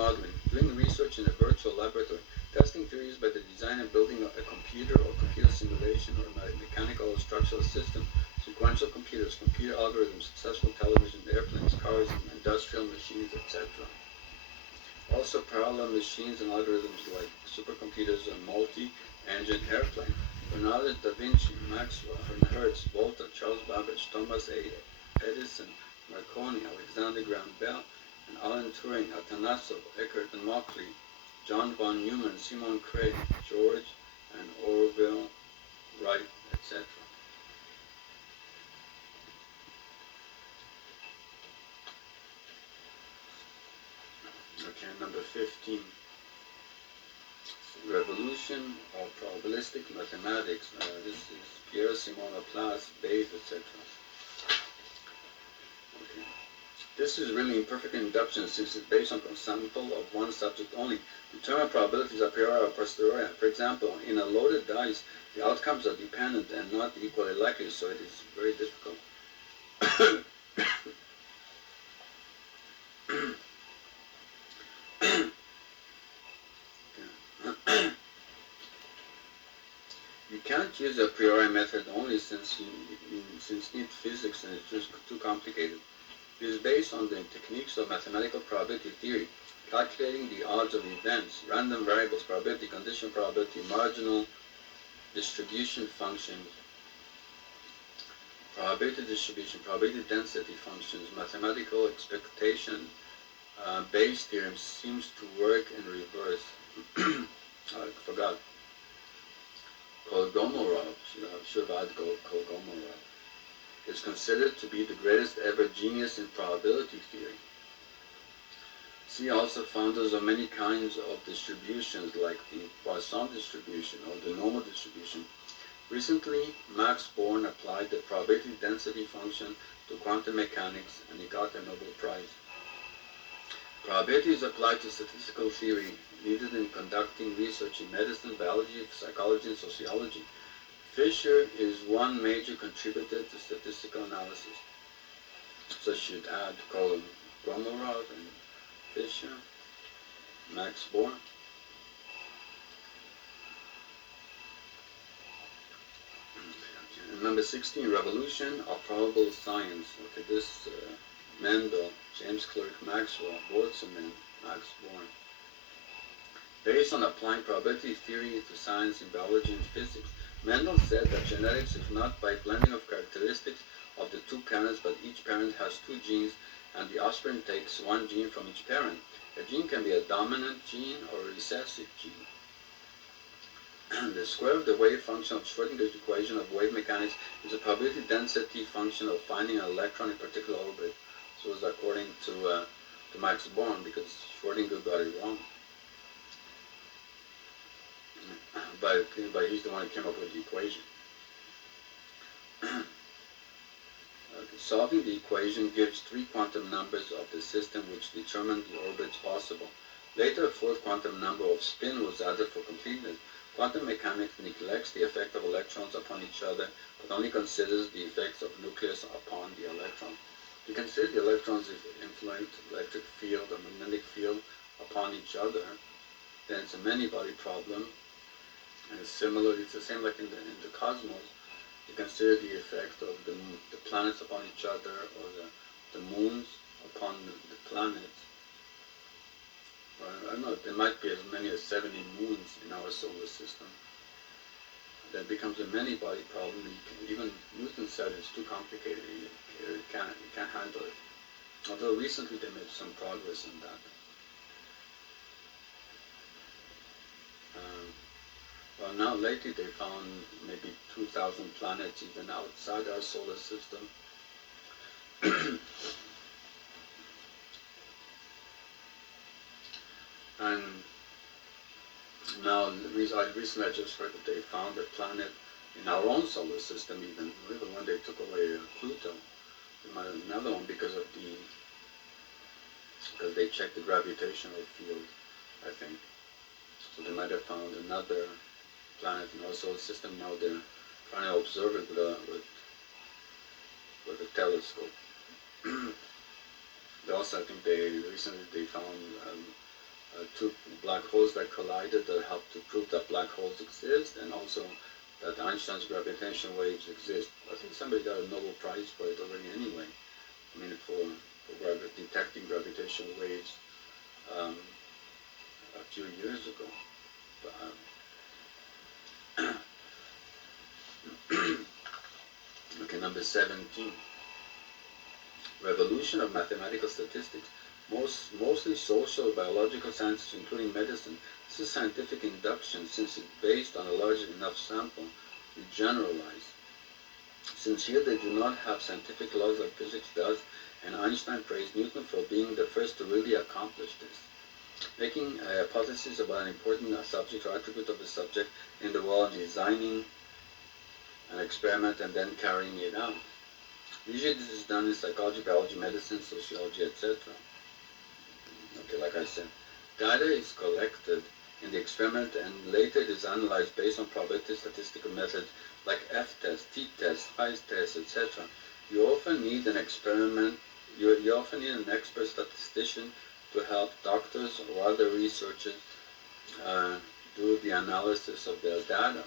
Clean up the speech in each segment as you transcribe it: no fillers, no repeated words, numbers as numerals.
modeling, doing research in a virtual laboratory, testing theories by the design and building a computer or computer simulation or mechanical or structural system, sequential computers, computer algorithms, successful television, airplanes, cars, industrial machines, etc. Also parallel machines and algorithms like supercomputers and multi-engine airplane. Leonardo da Vinci, Maxwell, Hertz, Volta, Charles Babbage, Thomas A. Edison, Marconi, Alexander Graham Bell, and Alan Turing, Atanasov, Eckert and Mauchly, John von Neumann, Simon Craig, George and Orville Wright, etc. Okay, number 15. Revolution of probabilistic mathematics. This is Pierre-Simon Laplace, Bayes, etc. Okay. This is really imperfect induction since it's based on a sample of one subject only. Determine probabilities a priori or a posteriori. For example, in a loaded dice, the outcomes are dependent and not equally likely, so it is very difficult. You can't use a priori method only since need physics and it's just too complicated. It is based on the techniques of mathematical probability theory, calculating the odds of events, random variables, probability, condition probability, marginal distribution functions, probability distribution, probability density functions, mathematical expectation Bayes theorem seems to work in reverse. I forgot. Kolmogorov, Shavad Kolmogorov, is considered to be the greatest ever genius in probability theory. See also founders of many kinds of distributions like the Poisson distribution or the normal distribution. Recently, Max Born applied the probability density function to quantum mechanics and he got a Nobel Prize. Probability is applied to statistical theory needed in conducting research in medicine, biology, psychology, and sociology. Fisher is one major contributor to statistical analysis. So I should add Kolmogorov and Fisher, Max Born. And number 16, Revolution of Probable Science. Okay, this Mendel, James Clerk Maxwell, Boltzmann, Max Born. Based on applying probability theory to science in biology and physics, Mendel said that genetics is not by blending of characteristics of the two parents, but each parent has two genes, and the offspring takes one gene from each parent. A gene can be a dominant gene or a recessive gene. The square of the wave function of Schrödinger's equation of wave mechanics is a probability density function of finding an electron in a particular orbit. So it's according to Max Born, because Schrödinger got it wrong. But he's the one who came up with the equation. Solving the equation gives three quantum numbers of the system which determine the orbits possible. Later, a fourth quantum number of spin was added for completeness. Quantum mechanics neglects the effect of electrons upon each other, but only considers the effects of nucleus upon the electron. To consider the electrons influence electric field or magnetic field upon each other, then it's a many-body problem. And it's similar, it's the same like in the cosmos. You consider the effect of the planets upon each other, or the moons upon the planets. Or, I don't know, there might be as many as 70 moons in our solar system. That becomes a many-body problem. Even Newton said it's too complicated. You can't handle it. Although recently they made some progress in that. Well, now lately they found maybe 2,000 planets even outside our solar system. And now, recently I just heard that they found a planet in our own solar system even when they took away Pluto. They might have another one because they checked the gravitational field, I think. So they might have found another planet in our solar system. Now they're trying to observe it with a telescope. They also, I think, recently found two black holes that collided that helped to prove that black holes exist, and also that Einstein's gravitational waves exist. I think somebody got a Nobel Prize for it already anyway. I mean, for detecting gravitational waves a few years ago. But, okay, number 17. Revolution of mathematical statistics. Mostly social biological sciences, including medicine. This is scientific induction since it's based on a large enough sample to generalize. Since here they do not have scientific laws like physics does, and Einstein praised Newton for being the first to really accomplish this. Making a hypothesis about an important subject or attribute of the subject in the world, designing an experiment and then carrying it out. Usually this is done in psychology, biology, medicine, sociology, etc. Okay, like I said, data is collected in the experiment and later it is analyzed based on probability statistical methods like F-test, T-test, Phi-test, etc. You often need an expert statistician to help doctors or other researchers do the analysis of their data.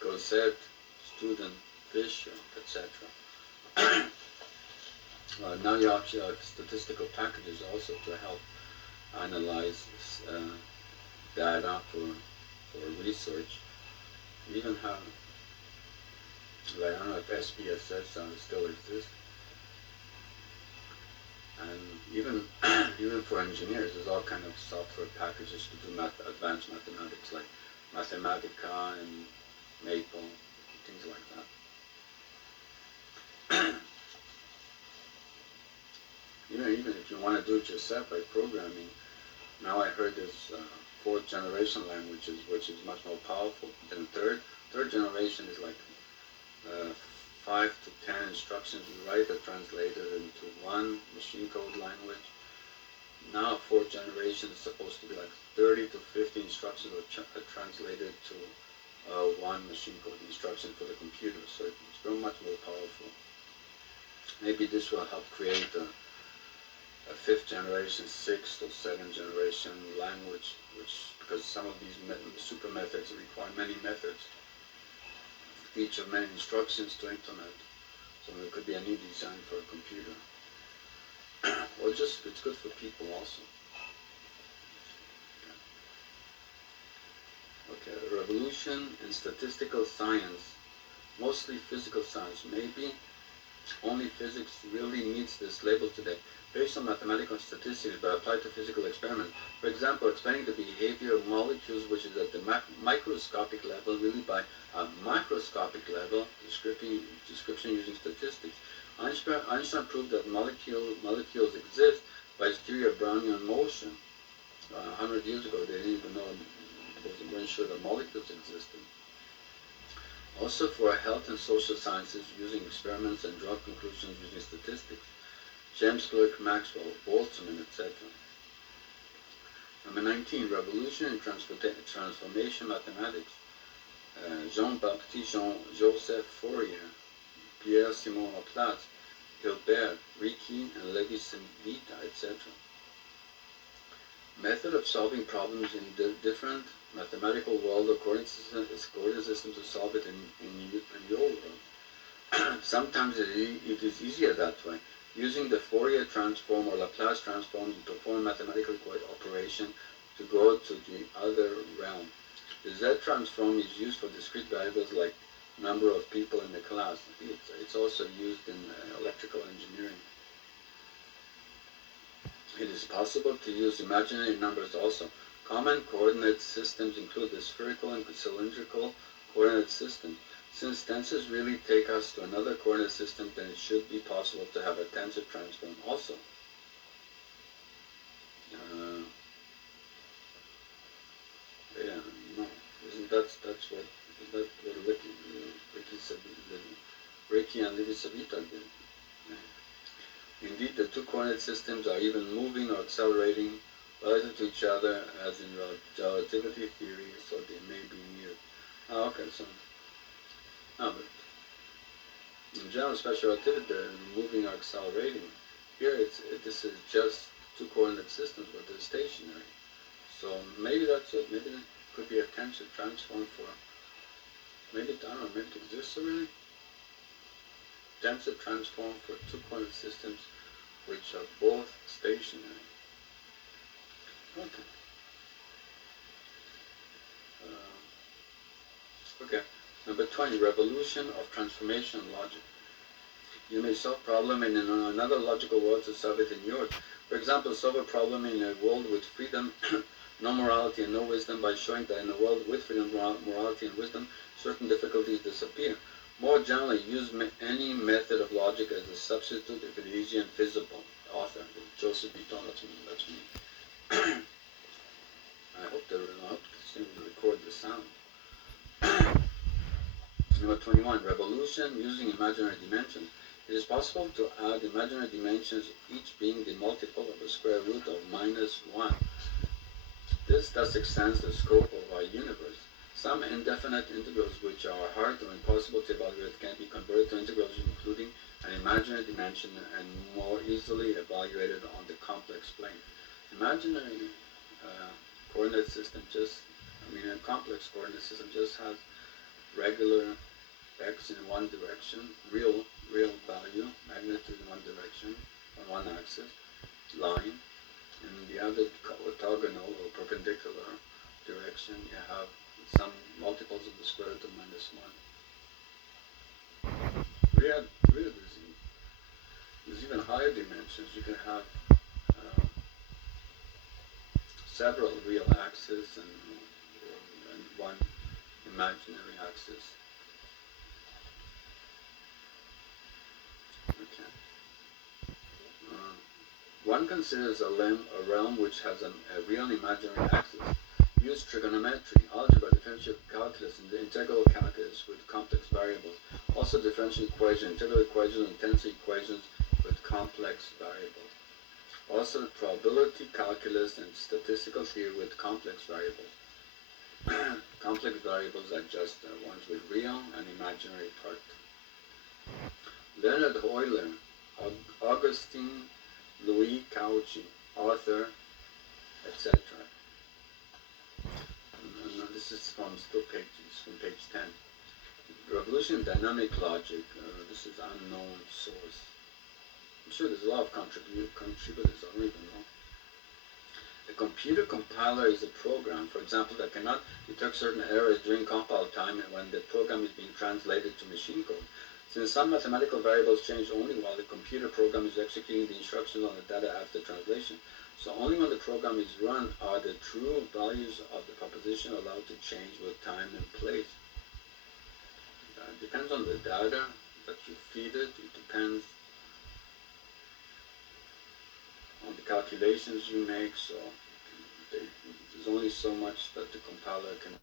Cosette, Student, Fisher, etc. Now you actually have statistical packages also to help analyze data for research. We even have, I don't know if SPSS still exists. And even for engineers, there's all kind of software packages to do advanced mathematics, like Mathematica and Maple, things like that. Even if you want to do it yourself by programming, now I heard there's fourth generation languages, which is much more powerful than third. Third generation is like 5 to 10 instructions you write are translated into one machine code language. Now fourth generation is supposed to be like 30 to 50 instructions are translated to one machine code instruction for the computer. So it's very much more powerful. Maybe this will help create a fifth generation, sixth or seventh generation language, because some of these super methods require many methods, each of many instructions to implement. So it could be a new design for a computer. Or just, it's good for people also. Okay, revolution in statistical science, mostly physical science. Maybe only physics really meets this label today, based on mathematical statistics but applied to physical experiments. For example, explaining the behavior of molecules, which is at the microscopic level, really by a microscopic level, description using statistics. Einstein proved that molecules exist by his theory of Brownian motion. 100 years ago, they didn't even know, they weren't sure that molecules existed. Also for health and social sciences, using experiments and draw conclusions using statistics. James Clerk Maxwell, Boltzmann, etc. Number 19, revolution in transformation mathematics. Jean-Baptiste Joseph Fourier, Pierre-Simon Laplace, Hilbert, Ricci, and Levi-Civita, etc. Method of solving problems in different mathematical world according to system to solve it in your world. Sometimes it is easier that way. Using the Fourier transform or Laplace transform to perform mathematical operation to go to the other realm. The Z transform is used for discrete variables like number of people in the class. It's also used in electrical engineering. It is possible to use imaginary numbers also. Common coordinate systems include the spherical and cylindrical coordinate system. Since tensors really take us to another coordinate system, then it should be possible to have a tensor transform also. Yeah, no, that's what Ricci and Levi-Civita did. Yeah. Indeed, the two coordinate systems are even moving or accelerating relative to each other, as in relativity theory, so they may be near. Oh, okay, so. No, but in general special relativity, they're moving or accelerating. Here, this is just two coordinate systems, but they're stationary. So maybe that's it. Maybe it could be a tensor transform for, maybe, I don't know, maybe it exists already? Tensor transform for two quantum systems which are both stationary. Okay. Okay. Number 20, revolution of transformation logic. You may solve a problem in another logical world to solve it in yours. For example, solve a problem in a world with freedom, no morality and no wisdom by showing that in a world with freedom, morality and wisdom, certain difficulties disappear. More generally, use any method of logic as a substitute if it is easy and feasible. Author, Joseph Beaton, that's me. I hope they will record the sound. Number 21, revolution using imaginary dimensions. It is possible to add imaginary dimensions, each being the multiple of the square root of -1. This thus extends the scope of our universe. Some indefinite integrals which are hard or impossible to evaluate can be converted to integrals including an imaginary dimension and more easily evaluated on the complex plane. Imaginary coordinate system a complex coordinate system just has regular x in one direction, real value, magnitude in one direction, on one axis, line. In the other orthogonal or perpendicular direction, you have some multiples of the square root of -1. Really, there's even higher dimensions. You can have several real axes and one imaginary axis. Okay. One considers a realm which has a real and imaginary axis. Use trigonometry, algebra, differential calculus, and the integral calculus with complex variables. Also differential equations, integral equations, and tensor equations with complex variables. Also probability calculus and statistical theory with complex variables. Complex variables are just ones with real and imaginary part. Leonhard Euler, Augustine Louis Cauchy, author, etc. This is from page 10. Revolution in dynamic logic. This is unknown source. I'm sure there's a lot of contributors. I don't even know. A computer compiler is a program, for example, that cannot detect certain errors during compile time and when the program is being translated to machine code. Since some mathematical variables change only while the computer program is executing the instructions on the data after translation, so only when the program is run are the true values of the proposition allowed to change with time and place. It depends on the data that you feed it. It depends on the calculations you make. So there's only so much that the compiler can